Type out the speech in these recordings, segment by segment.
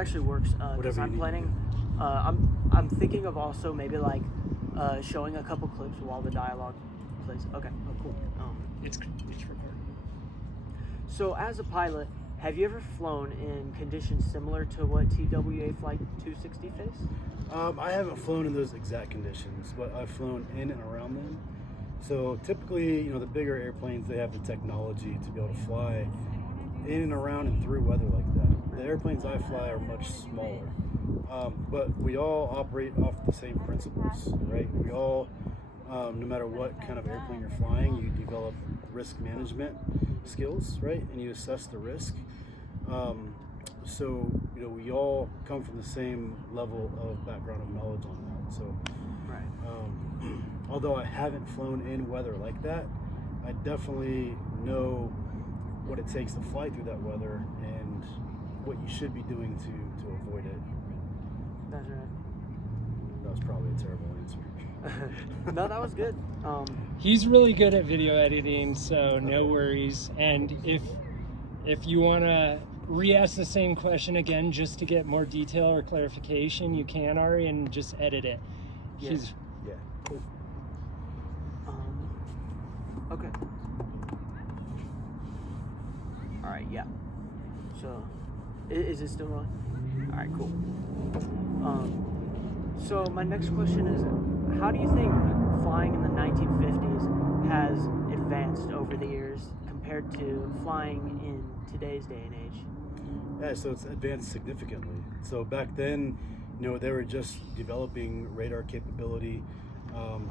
actually works. Because I'm planning. I'm thinking of also maybe like showing a couple clips while the dialogue plays. Okay. Oh, cool. It's recording. So as a pilot, have you ever flown in conditions similar to what TWA Flight 260 faced? I haven't flown in those exact conditions, but I've flown in and around them. So typically, the bigger airplanes, they have the technology to be able to fly in and around and through weather like that. The airplanes I fly are much smaller, but we all operate off the same principles, right? We all, no matter what kind of airplane you're flying, you develop risk management skills, right? And you assess the risk. So, we all come from the same level of background of knowledge on that. So, although I haven't flown in weather like that, I definitely know what it takes to fly through that weather and what you should be doing to avoid it. That's right. That was probably a terrible answer. No, that was good. He's really good at video editing, so no worries. And if you want to re-ask the same question again just to get more detail or clarification, you can, Ari, and just edit it. Yeah. Cool. Okay. All right, yeah. So, is it still rolling? All right, cool. So my next question is, how do you think flying in the 1950s has advanced over the years compared to flying in today's day and age? Yeah, so it's advanced significantly. So back then, they were just developing radar capability.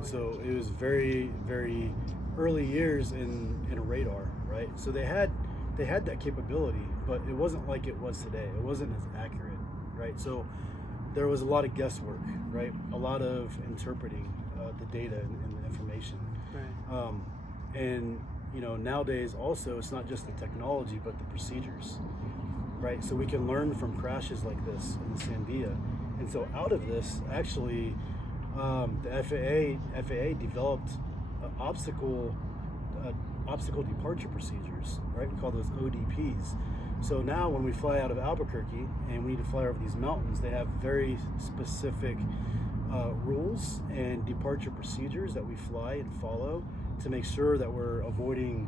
So it was very, very early years in radar, right? So they had that capability, but it wasn't like it was today. It wasn't as accurate, right? So there was a lot of guesswork, right? A lot of interpreting the data and the information. Right. And nowadays also, it's not just the technology, but the procedures, right? So we can learn from crashes like this in the Sandia. And so out of this, actually, the FAA developed obstacle departure procedures, right? We call those ODPs. So now when we fly out of Albuquerque and we need to fly over these mountains, they have very specific rules and departure procedures that we fly and follow to make sure that we're avoiding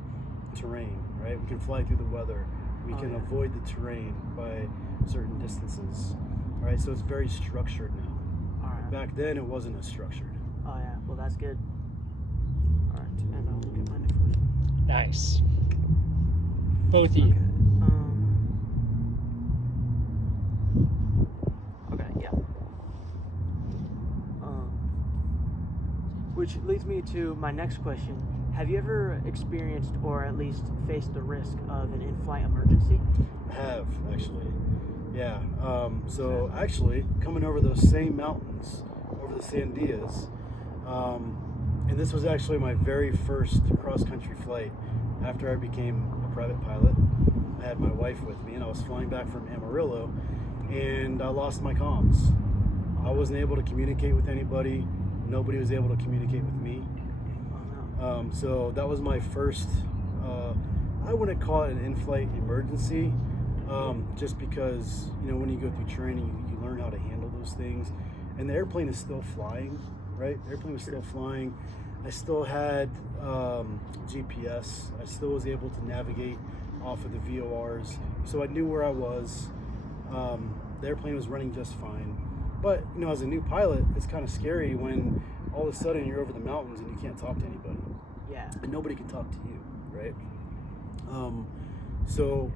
terrain, right? We can fly through the weather. We can avoid the terrain by certain distances, right? So it's very structured now. Back then, it wasn't as structured. Oh, yeah. Well, that's good. All right. And I'll look at my next question. Nice. Both of you. Okay, yeah. Which leads me to my next question. Have you ever experienced or at least faced the risk of an in-flight emergency? I have, actually. Yeah. So actually, coming over those same mountains, over the Sandias, and this was actually my very first cross-country flight after I became a private pilot. I had my wife with me, and I was flying back from Amarillo, and I lost my comms. I wasn't able to communicate with anybody. Nobody was able to communicate with me. So that was my first, I wouldn't call it an in-flight emergency, just because, when you go through training, you learn how to handle those things. And the airplane is still flying, right? The airplane was still flying. I still had GPS. I still was able to navigate off of the VORs. So I knew where I was. The airplane was running just fine. But, as a new pilot, it's kind of scary when all of a sudden you're over the mountains and you can't talk to anybody. Yeah. And nobody can talk to you, right? So,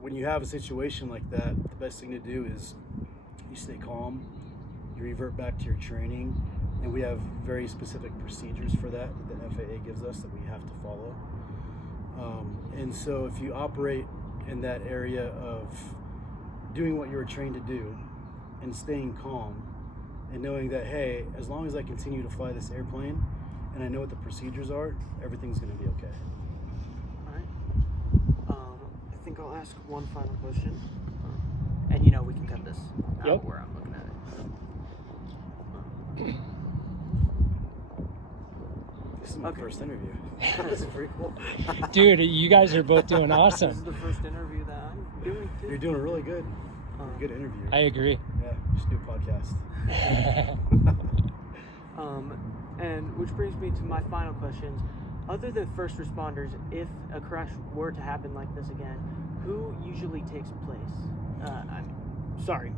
when you have a situation like that, the best thing to do is you stay calm, you revert back to your training, and we have very specific procedures for that the FAA gives us that we have to follow. And so if you operate in that area of doing what you were trained to do and staying calm and knowing that, hey, as long as I continue to fly this airplane and I know what the procedures are, everything's going to be okay. All right. I think I'll ask one final question. And, we can cut this out where I'm looking at it. This is my first interview. This is pretty cool. Dude, you guys are both doing awesome. This is the first interview that doing too. You're doing a really good interview. I agree. Yeah, you should do a podcast. And which brings me to my final questions. Other than first responders, if a crash were to happen like this again, who usually takes place? Sorry.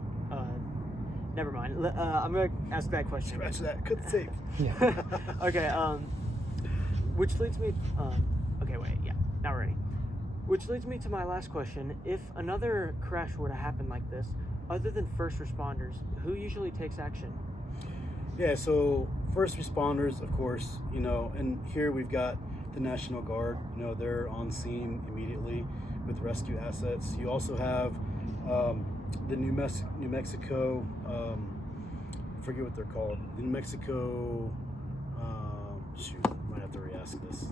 Never mind. I'm going to ask that question. Scratch that. Cut the tape. Yeah. Okay. Which leads me. Okay. Wait. Yeah. Now we're ready. Which leads me to my last question. If another crash were to happen like this, other than first responders, who usually takes action? Yeah, so first responders, of course, and here we've got the National Guard. They're on scene immediately with rescue assets. You also have the New Mexico, I forget what they're called. The New Mexico, might have to re-ask this.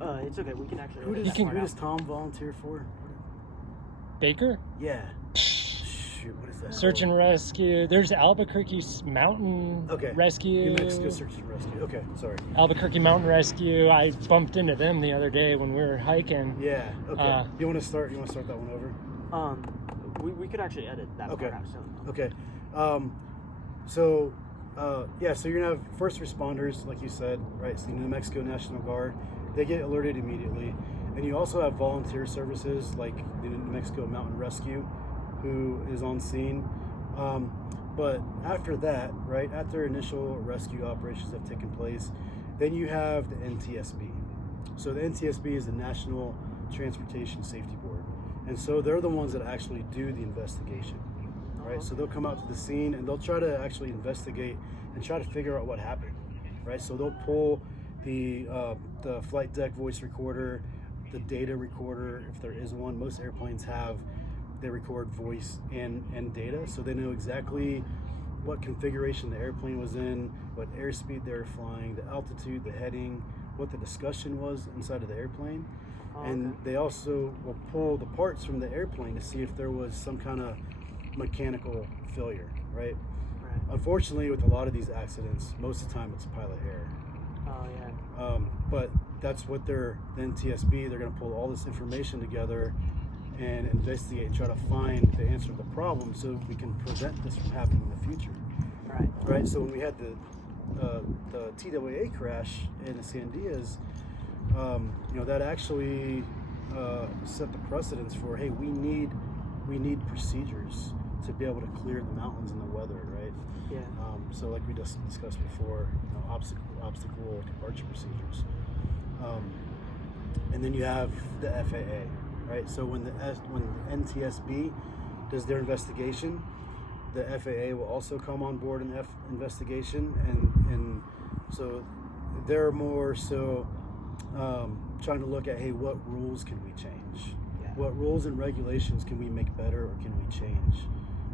It's okay. We can actually. Who does Tom volunteer for? Baker? Yeah. What is that? Search and rescue. There's Albuquerque Mountain Rescue. New Mexico Search and Rescue. Okay, sorry. Albuquerque Mountain Rescue. I bumped into them the other day when we were hiking. Yeah. Okay. You want to start that one over? We could actually edit that part out. So. Okay. So you're gonna have first responders, like you said, right? So the New Mexico National Guard, they get alerted immediately, and you also have volunteer services like the New Mexico Mountain Rescue, who is on scene. But after that, right, after initial rescue operations have taken place, then you have the NTSB. So the NTSB is the National Transportation Safety Board. And so they're the ones that actually do the investigation, right? So they'll come out to the scene and they'll try to actually investigate and try to figure out what happened, right? So they'll pull the flight deck voice recorder, the data recorder, if there is one. Most airplanes they record voice and data, so they know exactly what configuration the airplane was in, what airspeed they were flying, the altitude, the heading, what the discussion was inside of the airplane. And they also will pull the parts from the airplane to see if there was some kind of mechanical failure, right? Unfortunately, with a lot of these accidents, most of the time it's pilot error. Oh, yeah. But that's what the NTSB, they're going to pull all this information together and investigate and try to find the answer to the problem so we can prevent this from happening in the future. Right. So when we had the TWA crash in the Sandias, that actually set the precedence for, hey, we need procedures to be able to clear the mountains and the weather, right? Yeah. So like we just discussed before, obstacle departure procedures. And then you have the FAA. Right, so when the NTSB does their investigation, the FAA will also come on board in the investigation, and so they're more so trying to look at, hey, what rules can we change? Yeah. What rules and regulations can we make better, or can we change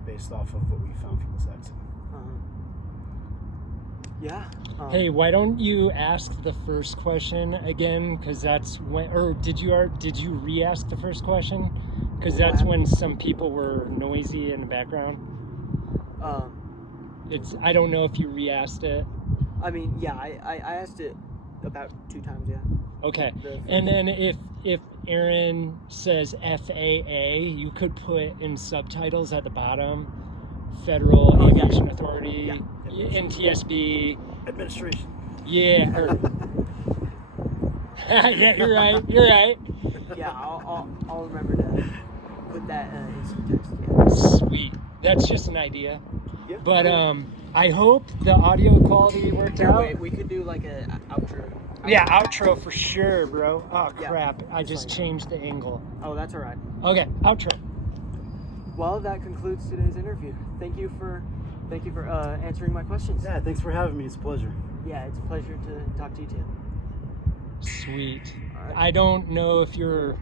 based off of what we found from this accident? Hey, why don't you ask the first question again? Because that's when, or did you re-ask the first question? Because that's when some people were noisy in the background. I don't know if you re-asked it. I mean, yeah, I asked it about 2 times, yeah. Okay, and then if Aaron says FAA, you could put in subtitles at the bottom, Federal Aviation Authority, NTSB. Administration. Yeah. Yeah, you're right. Yeah, I'll remember to put that in some text. Yeah. Sweet. That's just an idea. Yeah. But I hope the audio quality worked out. Wait, we could do like a outro. Yeah, outro for sure, bro. Oh crap! I just changed the angle. Oh, that's all right. Okay, outro. Well, that concludes today's interview. Thank you for answering my questions. Yeah, thanks for having me. It's a pleasure. Yeah, it's a pleasure to talk to you too. Sweet. All right. I don't know if you're